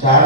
4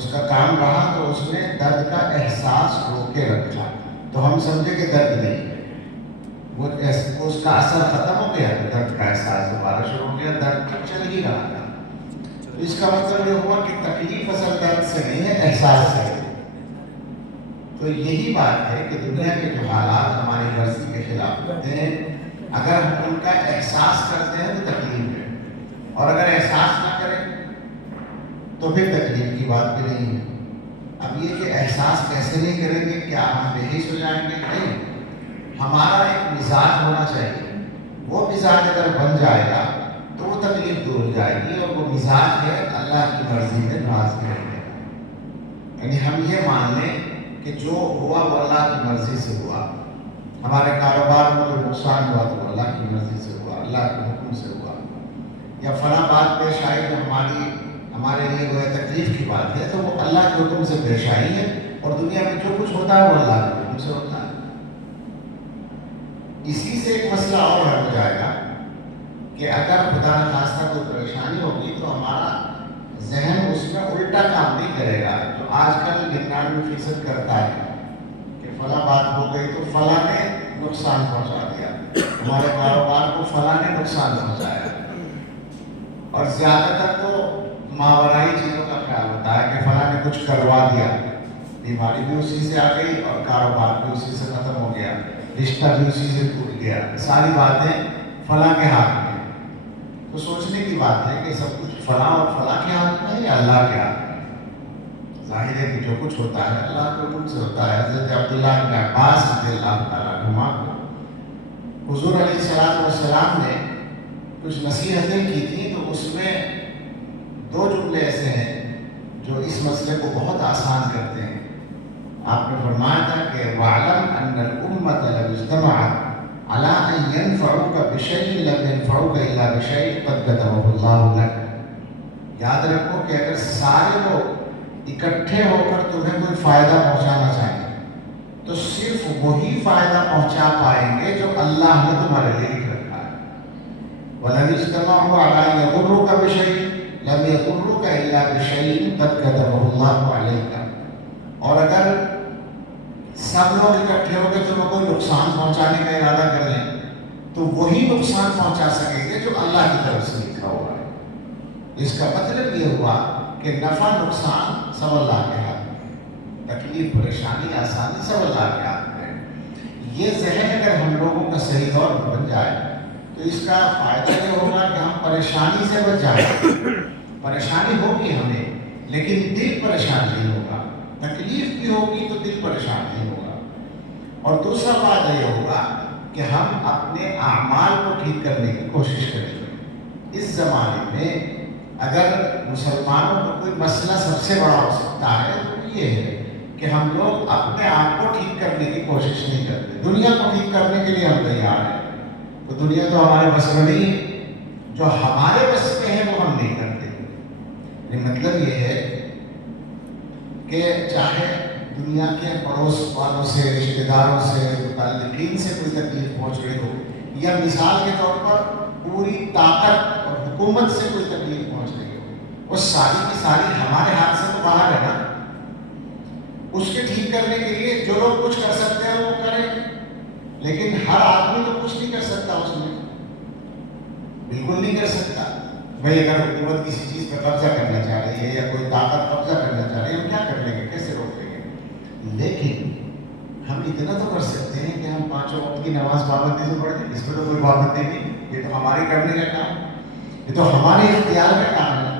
اس کا کام رہا تو اس نے درد کا احساس روکے رکھا، تو ہم سمجھے کہ درد نہیں ہے، وہ اس کا اثر ختم ہو گیا، تو درد کا احساس دوبارہ شروع ہو گیا، درد چل ہی رہا تھا۔ تو اس کا مطلب یہ ہوا کہ تکلیف اصل درد سے نہیں ہے، احساس سے ہے۔ تو یہی بات ہے کہ دنیا کے جو حالات ہماری مرضی کے خلاف ہوتے ہیں، اگر ہم ان کا احساس کرتے ہیں تو تکلیف ہے، اور اگر احساس نہ کریں تو پھر تکلیف کی بات بھی نہیں ہے۔ اب یہ کہ احساس کیسے نہیں کریں گے، کیا ہم بے حس ہو جائیں گے؟ نہیں، ہمارا ایک مزاج ہونا چاہیے، وہ مزاج اگر بن جائے گا تو وہ تکلیف دور ہو جائے گی، اور وہ مزاج ہے اللہ کی مرضی میں ناز کریں گے۔ یعنی ہم یہ مان لیں کہ جو ہوا وہ اللہ کی مرضی سے ہوا، ہمارے کاروبار میں جو نقصان ہوا تو اللہ کی مرضی سے ہوا، اللہ کے حکم سے ہوا، یا فلاں بات پیش آئی جو ہمارے لیے وہ تکلیف کی بات ہے، تو وہ اللہ کے حکم سے پیش آئی ہے، اور دنیا میں جو کچھ ہوتا ہے وہ اللہ کے حکم سے ہوتا ہے۔ اسی سے ایک مسئلہ اور حل ہو جائے گا کہ اگر خدا نخواستہ کوئی پریشانی ہوگی تو ہمارا ذہن اس میں الٹا کام نہیں کرے گا، جو آج کل 99% کرتا ہے کہ فلاں بات ہو گئی تو فلاں نے نقصان پہنچا دیا، ہمارے کاروبار کو فلاں نے نقصان پہنچایا، اور زیادہ تر تو ماورائی چیزوں کا خیال ہوتا ہے کہ فلاں نے کچھ کروا دیا، بیماری بھی اسی سے آ گئی اور کاروبار بھی اسی سے ختم ہو گیا، رشتہ بھی اسی سے ٹوٹ گیا، ساری باتیں فلاں کے ہاتھ میں۔ تو سوچنے کی بات ہے کہ سب کچھ فلاں اور فلاں کے ہاتھ میں ہے یا اللہ کے ہاتھ میں؟ ظاہر ہے کہ جو کچھ ہوتا ہے اللہ کے حکم سے ہوتا ہے۔ حضرت عبداللہ بن عباس رضی اللہ تعالیٰ عنہما کو حضور علیہ السلام نے کچھ نصیحتیں کی تھیں، تو اس میں 2 جملے ایسے ہیں جو اس مسئلے کو بہت آسان کرتے ہیں۔ آپ نے فرمایا تھا کہ وَاعْلَمْ أَنَّ الْأُمَّةَ لَوْ اجْتَمَعَتْ عَلَىٰ أَن يَنفَعُوكَ بِشَيْءٍ لَمْ يَنفَعُوكَ إِلَّا بِشَيْءٍ قَدْ كَتَبَهُ اللَّهُ لَكَ۔ یاد رکھو کہ اگر سارے لوگ اکٹھے ہو کر تمہیں کوئی فائدہ پہنچانا چاہیں تو صرف وہی فائدہ پہنچا پائیں گے جو اللہ نے تمہارے لیے لکھ رکھا ہے۔ وَلَوِ اجْتَمَعُوا عَلَىٰ أَن يَضُرُّوكَ بِشَيْءٍ لَمْ يَضُرُّوكَ إِلَّا بِشَيْءٍ قَدْ كَتَبَهُ اللَّهُ عَلَيْكَ۔ اور اگر سب لوگ اکٹھے ہو کے تمہیں کوئی نقصان پہنچانے کا ارادہ کر لیں تو وہی نقصان پہنچا سکیں گے جو اللہ کی طرف سے لکھا ہوا ہے۔ اس کا مطلب یہ ہوا کہ نفع نقصان سب اللہ کے ہاتھ میں، تکلیف پریشانی آسانی سب اللہ کے ہاتھ میں۔ یہ ذہن اگر ہم لوگوں کا صحیح طور پر بن جائے تو اس کا فائدہ یہ ہوگا کہ ہم پریشانی سے بچ جائیں۔ پریشانی ہوگی ہمیں لیکن دل پریشان نہیں ہوگا، تکلیف بھی ہوگی تو دل پریشان نہیں ہوگا۔ اور دوسرا بات یہ ہوگا کہ ہم اپنے اعمال کو ٹھیک کرنے کی کوشش کریں گے۔ اس زمانے میں اگر مسلمانوں کا کوئی مسئلہ سب سے بڑا ہو سکتا ہے تو یہ ہے کہ ہم لوگ اپنے آپ کو ٹھیک کرنے کی کوشش نہیں کرتے۔ دنیا کو ٹھیک کرنے کے لیے ہم تیار ہیں، تو دنیا تو ہمارے بس میں نہیں ہے، جو ہمارے بس میں ہے وہ ہم نہیں کرتے۔ مطلب یہ ہے کہ چاہے دنیا کے پڑوس والوں سے، رشتہ داروں سے، متعلقین سے کوئی تکلیف پہنچ رہی ہو، یا مثال کے طور پر پوری طاقت اور حکومت سے کوئی تکلیف پہنچ رہی ہو، وہ ساری کی ساری ہمارے ہاتھ سے تو باہر ہے نا۔ اس کے ٹھیک کرنے کے لیے جو لوگ کچھ کر سکتے ہیں وہ کریں، لیکن ہر آدمی تو کچھ نہیں کر سکتا، اس میں بالکل نہیں کر سکتا۔ بھائی اگر حکومت کسی چیز پہ قبضہ کرنا چاہ رہی ہے یا کوئی طاقت قبضہ کرنا چاہ رہی ہے، ہم کیا کر لیں گے، کیسے روک لیں گے؟ لیکن ہم اتنا تو کر سکتے ہیں کہ ہم 5 وقت کی نماز پابندی سے پڑھ دیں، اس پہ تو کوئی پابندی نہیں، یہ تو ہمارے کرنے کا کام ہے، یہ تو ہمارے اختیار کا کام ہے۔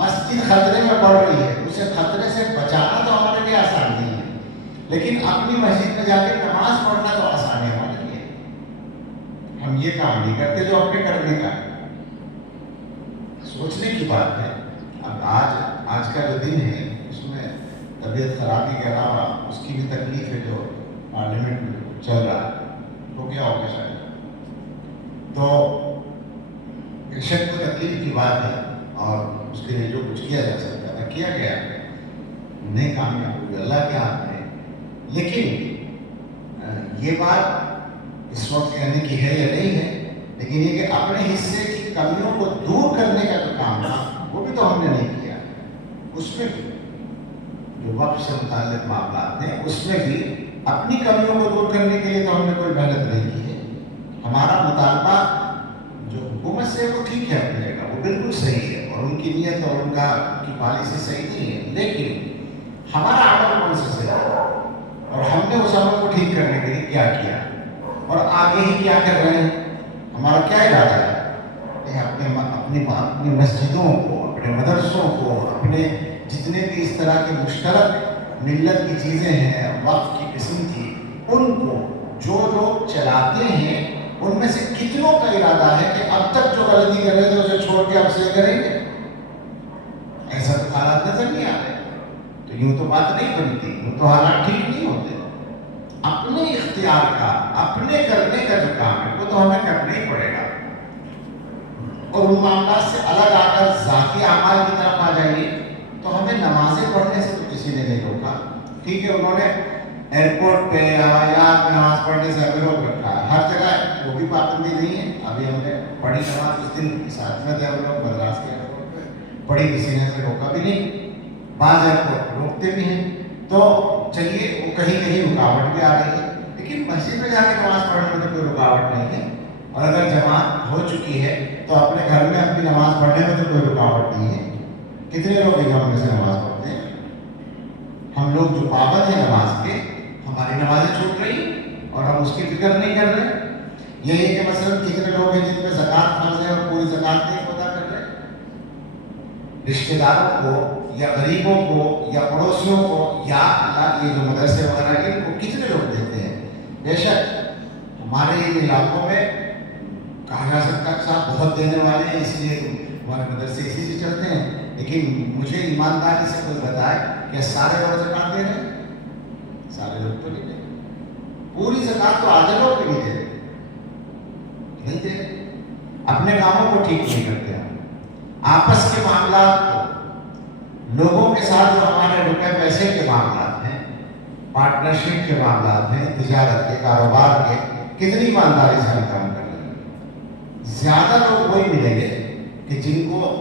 مسجد خطرے میں پڑ رہی ہے، اسے خطرے سے بچانا تو ہمارے لیے آسان نہیں ہے، لیکن اپنی مسجد میں جا کے نماز پڑھنا تو آسان ہے ہمارے لیے۔ ہم یہ کام نہیں کرتے جو اپنے کرنے کا ہے۔ سوچنے کی بات ہے۔ اب آج کا جو دن ہے اس میں طبیعت خرابی کے علاوہ اس کی بھی تکلیف ہے جو پارلیمنٹ میں چل رہا ہے، تو کیا ہوگا شاید، تو بے شک تو تکلیف کی بات ہے، اور اس کے لیے جو کچھ کیا جا سکتا تھا کیا گیا، نہیں کامیاب ہوئی، اللہ کے ہاتھ میں۔ لیکن یہ بات اس وقت کہنے کی ہے یا نہیں ہے، لیکن یہ کہ اپنے حصے کی کمیوں کو دور کرنے کا جو کام تھا وہ بھی تو ہم نے نہیں کیا، اس میں بھی جو وقت سے متعلق معاملات ہیں اس میں بھی اپنی کمیوں کو دور کرنے کے لیے تو ہم نے کوئی محنت نہیں کی ہے. ہمارا مطالبہ جو حکومت سے وہ ٹھیک ہے اپنی جگہ, وہ بالکل صحیح ہے, اور ان کی نیت اور ان کی پالیسی صحیح نہیں ہے, لیکن ہمارا عمل کون سے صحیح ہے اور ہم نے اس عمل کو ٹھیک کرنے کے لیے کیا کیا اور آگے ہی کیا کر رہے ہیں, ہمارا کیا ارادہ ہے. اپنی مسجدوں کو, اپنے مدرسوں کو, اپنے جتنے بھی اس طرح کے مشترک ملت کی چیزیں ہیں وقت کی قسم کی, ان کو جو لوگ چلاتے ہیں ان میں سے کتنوں کا ارادہ ہے کہ اب تک جو غلطی کر رہے تھے اسے چھوڑ کے اب سے کریں گے؟ ایسا تو حالات نظر نہیں آ رہے. تو یوں تو بات نہیں بنتی, یوں تو حالات ٹھیک نہیں ہوتے. اپنے اختیار کا, اپنے کرنے کا جو کام ہے وہ تو ہمیں کرنا ہی پڑے گا, اور ان معاملات سے الگ آ کر ذاتی اعمال کی طرف آ جائیے تو ہمیں نمازیں پڑھنے سے تو کسی نے نہیں روکا. ٹھیک ہے, انہوں نے ایئرپورٹ پہ, ہوائی میں نماز پڑھنے سے ہمیں روک رکھا ہے, ہر جگہ وہ بھی پابندی نہیں ہے. ابھی ہم نے پڑھی نماز اس دن ساتھ میں تھے ہم لوگ مدراس کے ایئرپورٹ پہ, پڑھی کسی نے سے روکا بھی نہیں. بعض ایئرپورٹ روکتے بھی ہیں, تو چلیے وہ کہیں کہیں رکاوٹ بھی آ رہی ہے, لیکن مسجد میں جا کے نماز پڑھنے میں تو کوئی رکاوٹ نہیں ہے. اور اگر جماعت ہو چکی ہے تو اپنے گھر میں اپنی نماز پڑھنے میں تو کوئی رکاوٹ نہیں ہے. کتنے لوگ ایک ہم میں سے نماز پڑھتے ہیں؟ ہم لوگ جو پابند ہیں نماز کے, ہماری نمازیں چھوٹ رہی اور ہم اس کی فکر نہیں کر رہے. یہ ہے کہ مثلا کتنے لوگ ہیں جن پہ زکوٰۃ فرض ہے اور پوری زکوٰۃ نہیں ادا کر رہے. رشتہ داروں کو یا غریبوں کو یا پڑوسیوں کو یا اللہ یہ جو مدرسے وغیرہ کے ان کو کتنے لوگ دیتے ہیں. بے شک ہمارے ان علاقوں میں کہا جا سکتا ہے صاحب بہت دینے والے ہیں, اس لیے ہمارے مدرسے اسی سے چلتے ہیں, لیکن مجھے ایمانداری سے کوئی بتائے کہ سارے لوگ زکوٰۃ دے رہے ہیں؟ سارے لوگ تو نہیں دے رہے. پوری زکوٰۃ تو آدھے لوگ بھی نہیں دے رہے. اپنے کاموں کو ٹھیک نہیں کرتے ہیں. آپس کے معاملات کو, لوگوں کے ساتھ جو ہمارے روپے پیسے کے معاملات ہیں, پارٹنرشپ کے معاملات ہیں, تجارت کے, کاروبار کے, کتنی ایمانداری سے ہم کام کر رہے ہیں. زیادہ لوگ وہی ملیں گے کہ جن کو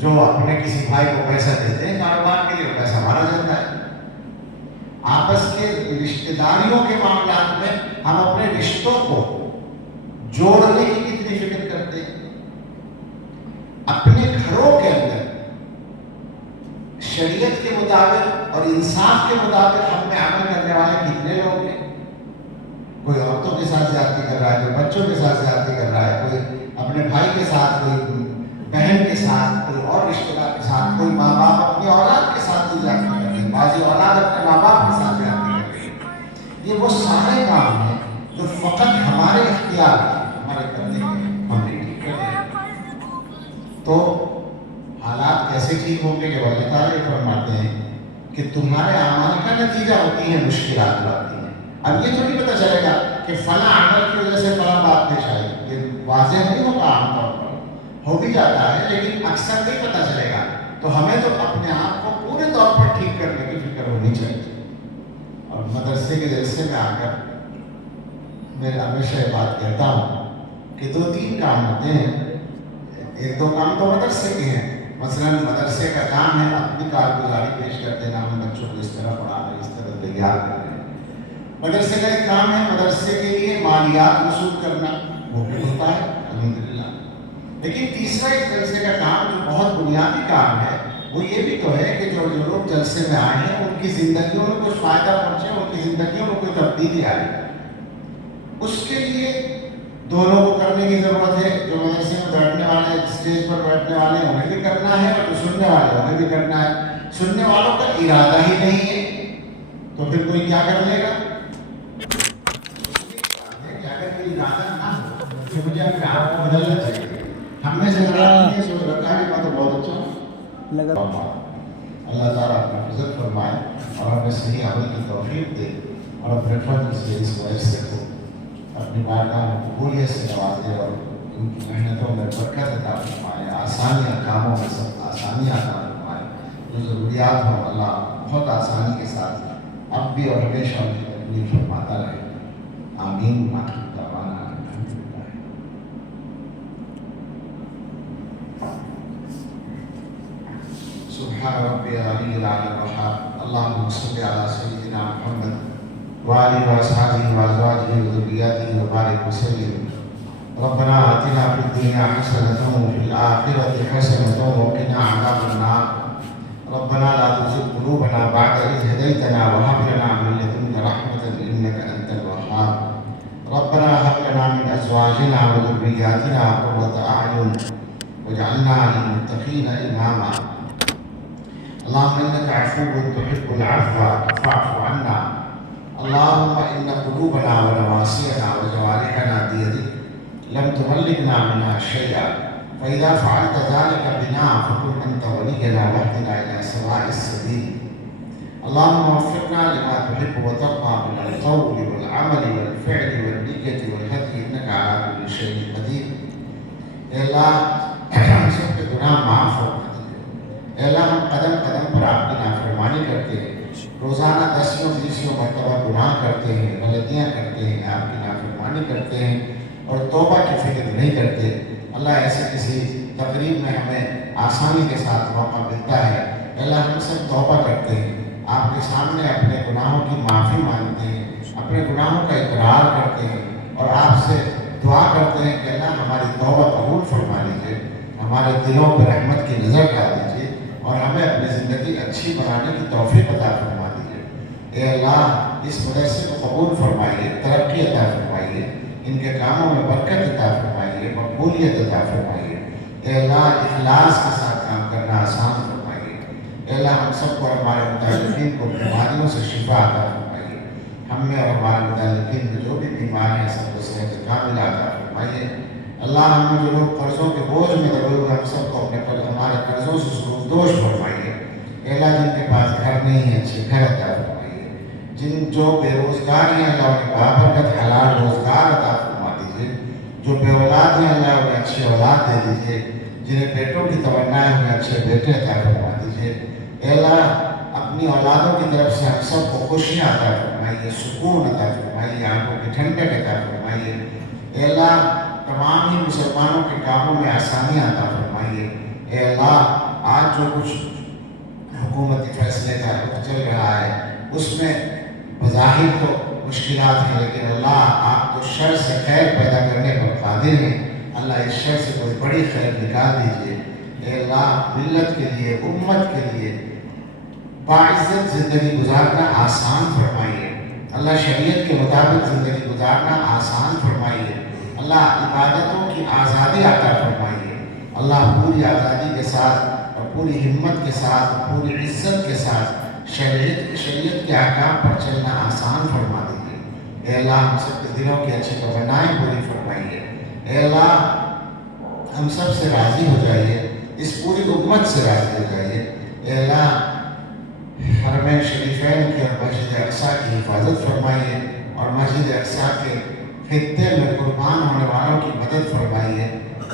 جو اپنے کسی بھائی کو پیسہ دیتے ہیں کاروبار کے لیے, پیسہ مارا جاتا ہے. آپس کے رشتہ داریوں کے معاملات میں ہم اپنے رشتوں کو جوڑنے کی کتنی فکر کرتے ہیں. اپنے گھروں کے اندر شریعت کے مطابق اور انصاف کے مطابق ہم میں عمل کرنے والے کتنے لوگ ہیں. کوئی عورتوں کے ساتھ زیادتی کر رہا ہے, کوئی بچوں کے ساتھ زیادتی کر رہا ہے, کوئی اپنے بھائی کے ساتھ, کوئی بہن کے ساتھ, کوئی اور رشتہ دار کے ساتھ, کوئی ماں باپ اپنی اولاد کے ساتھ زیادتی کر رہے ہیں, بعض اولاد اپنے ماں باپ کے ساتھ زیادتی کر رہی ہے. یہ وہ سارے کام ہیں جو فقط ہمارے اختیار ہمارے کرنے کے ہم نے ٹھیک کر دیا. تو حالات کیسے ٹھیک ہوں گے کہ اللہ تعالیٰ یہ فرماتے ہیں کہ تمہارے اعمال کا نتیجہ ہوتی ہے مشکلات لاتی ہیں. اب یہ تو نہیں پتہ چلے گا کہ فلاں عمل کی وجہ سے فلاں بات پیش آئی, یہ واضح نہیں ہوگا. عام طور پر ہو بھی جاتا ہے لیکن اکثر نہیں پتہ چلے گا. تو ہمیں تو اپنے آپ کو پورے طور پر ٹھیک کرنے کی فکر ہونی چاہیے. اور مدرسے کے جلسے میں آ کر میں ہمیشہ یہ بات کہتا ہوں کہ 2-3 کام ہوتے ہیں. 1-2 کام تو مدرسے کے ہیں. مثلاً مدرسے کا کام ہے اپنی کارگزاری پیش کر دینا, ہم بچوں کو اس طرح پڑھا رہے ہیں, اس طرح تیار کر رہے ہیں. مدرسے کا ایک کام ہے مدرسے کے لیے مالیات وصول کرنا, وہ بھی ہوتا ہے الحمدللہ. لیکن تیسرا اس جلسے کا کام جو بہت بنیادی کام ہے وہ یہ بھی تو ہے کہ جو لوگ جلسے میں آئے ہیں ان کی زندگیوں میں کچھ فائدہ پہنچے, ان کی زندگیوں میں کوئی تبدیلی آئے. اس کے لیے دونوں کو کرنے کی ضرورت ہے. جو مدرسے میں بیٹھنے والے, اسٹیج پر بیٹھنے والے, انہیں بھی کرنا ہے, اور جو سننے والے انہیں بھی کرنا ہے. سننے والوں کا ارادہ ہی نہیں ہے تو پھر کوئی کیا کر لے گا. اگر کوئی ارادہ نہ ہو کہ مجھے اپنے آپ کو بدلنا چاہیے, ہم نے سے یہ سوچ رکھا ہے کہ میں تو بہت اچھا ہوں. اللہ تعالیٰ اپنا فضل فرمائے اور ہمیں صحیح عمل کی توفیق دے, اور اپنے فضل سے اس وجہ کو اپنی بارگاہ میں قبولیت سے نوازے, اور ان کی محنتوں میں برکت عطا فرمائے, آسانیاں کاموں میں سب آسانیاں عطا فرمائے. جو ضروریات ہوں اللہ بہت آسانی کے ساتھ اب بھی اور ہمیشہ ان کی تکمیل فرماتا رہے. آمین. سبحان سبحان ربي العلي الأعلى الوهاب. اللهم صل على سيدنا محمد وآله وأصحابه وأزواجه وذرياته وبارك وسلم. ربنا آتنا في الدنيا حسنة وفي الآخرة حسنة وقنا عذاب النار. ربنا لا تزغ قلوبنا بعد إذ هديتنا وهب لنا من لدنك رحمة إنك أنت الوهاب. ربنا هب لنا من أزواجنا وذرياتنا قرة أعين واجعلنا للمتقين إماما. اللهم إنك عفو تحب العفو فاعف عنا. اللهم إن قلوبنا ونواصينا وجوارحنا بيدك لم تملكنا منها شيئا، فإذا فعلت ذلك بنا فكن أنت ولينا واهدنا إلى سواء السبيل. اللهم وفقنا لما تحب وترضى من القول والعمل والفعل والنية والهدي إنك على كل شيء قدير. اے اللہ ہم سب کے گناہ معاف فرما دیجیے۔ اے اللہ ہم قدم قدم پر آپ کی نافرمانی کرتے ہیں، روزانہ 10 مرتبہ گناہ کرتے ہیں، غلطیاں کرتے ہیں، آپ کی نافرمانی کرتے ہیں اور توبہ کی فکر نہیں کرتے۔ اللہ ایسے کسی تقریب میں ہمیں آسانی کے ساتھ موقع ملتا ہے، اللہ ہم سب توبہ کرتے ہیں، آپ کے سامنے اپنے گناہوں کی معافی مانگتے ہیں، اپنے گناہوں کا اقرار کرتے ہیں اور آپ سے دعا کرتے ہیں کہ اللہ ہماری توبہ قبول فرما لیجیے، ہمارے دلوں پر رحمت کی نظر ڈال دیجیے اور ہمیں اپنی زندگی اچھی بنانے کی توفیق عطا فرما دیجیے۔ اے اللہ اس مدرسے کو قبول فرمائیے، ترقی عطا فرمائیے، ان کے کاموں میں برکت عطا فرمائیے، مقبولیت عطا فرمائیے۔ اے اللہ اخلاص کے ساتھ کام کرنا آسان فرمائیے۔ اے اللہ ہم سب کو اور ہمارے متعلقین کو بیماریوں سے شفا عطا فرمائیے۔ ہم میں اور ہمارے متعلقین میں جو بھی بیمار ہیں سب کو صحت کاملہ عطا فرمائیے۔ اللہ ہم میں جو لوگ قرضوں کے بوجھ میں دبے ہوئے ہم سب کو اپنے ہمارے قرضوں سے سبکدوش فرمائیے۔ اے اللہ جن کے پاس گھر نہیں ہے اچھے گھر عطا فرمائیے، جن جو بے روزگار ہیں اللہ انہیں بابرکت حلال روزگار عطا فرما دیجیے، جو بے اولاد ہیں اللہ انہیں اچھی اولاد دے دیجیے، جنہیں بیٹوں کی تمنا ہے انہیں اچھے بیٹے عطا فرما دیجیے۔ اے اللہ اپنی اولادوں کی طرف سے ہم سب کو خوشیاں عطا فرمائیے، سکون عطا فرمائیے، آنکھوں کی ٹھنڈک عطا فرمائیے۔ اے اللہ تمام ہی مسلمانوں کے کاموں میں آسانیاں عطا فرمائیے۔ اے اللہ آج جو کچھ حکومتی فیصلے کا چل رہا ہے اس میں بظاہر تو مشکلات ہیں، لیکن اللہ آپ تو شر سے خیر پیدا کرنے پر قادر ہیں۔ اللہ اس شر سے کوئی بڑی خیر نکال دیجیے۔ اے اللہ ملت کے لیے، امت کے لیے باعزت زندگی گزارنا آسان فرمائیے۔ اللہ شریعت کے مطابق زندگی گزارنا آسان فرمائیے۔ اللہ عبادتوں کی آزادی عطا فرمائیے۔ اللہ پوری آزادی کے ساتھ اور پوری ہمت کے ساتھ، پوری عزت کے ساتھ شریعت کے احکام پر چلنا آسان فرما دیجیے۔ اے اللہ ہم سب کے دلوں کی اچھی تمنائیں پوری فرمائیے۔ اے اللہ ہم سب سے راضی ہو جائیے، اس پوری امت سے راضی ہو جائیے۔ اے اللہ حرمین شریفین کی اور مسجد اقصیٰ کی حفاظت فرمائیے اور مسجد اقصیٰ کے خطے میں قربان ہونے والوں کی مدد فرمائیے،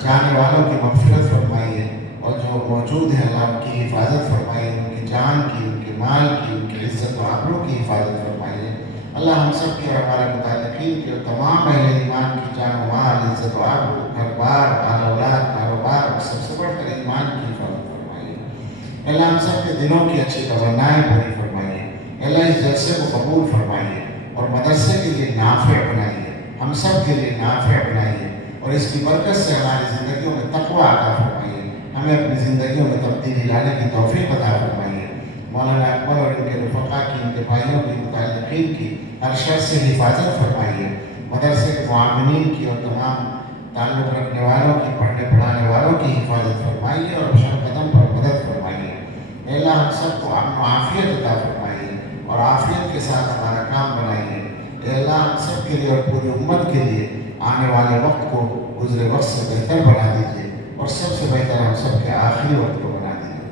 جانے والوں کی مغفرت فرمائیے اور جو موجود ہیں اللہ ان کی حفاظت فرمائیے، ان کی جان کی، ان کے مال کی، ان کی عزت و آبرو کی حفاظت فرمائیے۔ اللہ ہم سب کی اور ہمارے متعلقین کی اور تمام اہل ایمان کی جان و مال، عزت و آبرو، گھر بار، مال اولاد، کاروبار اور سب سے بڑھ کر ایمان کی حفاظت فرمائیے۔ اللہ ہم سب کے دلوں کی اچھی تمنائیں پوری فرمائیے۔ اللہ اس جلسے کو قبول فرمائیے اور مدرسے کے لیے نافع بنائیے، ہم سب کے لیے نافع بنائیے اور اس کی برکت سے ہماری زندگیوں میں تقوی عطا فرمائیے، ہمیں اپنی زندگیوں میں تبدیلی لانے کی توفیق عطا فرمائیے۔ مولانا اکمل اور ان کے رفقا کی، ان کے بھائیوں کی، متعلقین کی ہر شر سے حفاظت فرمائیے، مدرسے کے معاونین کی اور تمام تعلق رکھنے والوں کی، پڑھنے پڑھانے والوں کی حفاظت فرمائیے اور ہر قدم پر مدد فرمائیے۔ اے اللہ ہم سب کو امن و عافیت عطا فرمائیے اور عافیت کے ساتھ ہمارا کام بنائیے۔ اے اللہ ہم سب کے لیے اور پوری امت کے لیے آنے والے وقت کو گزرے وقت سے بہتر بنا دیجیے اور سب سے بہتر ہم سب کے آخری وقت کو بنا دیجیے۔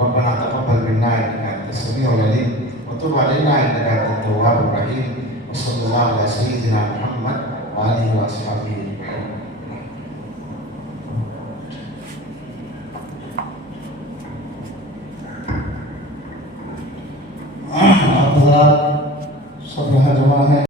ربنا تقبل منا انك انت السميع العليم وتب علينا انك انت التواب الرحيم وصلى الله على سيدنا محمد وآله وأصحابه أجمعين۔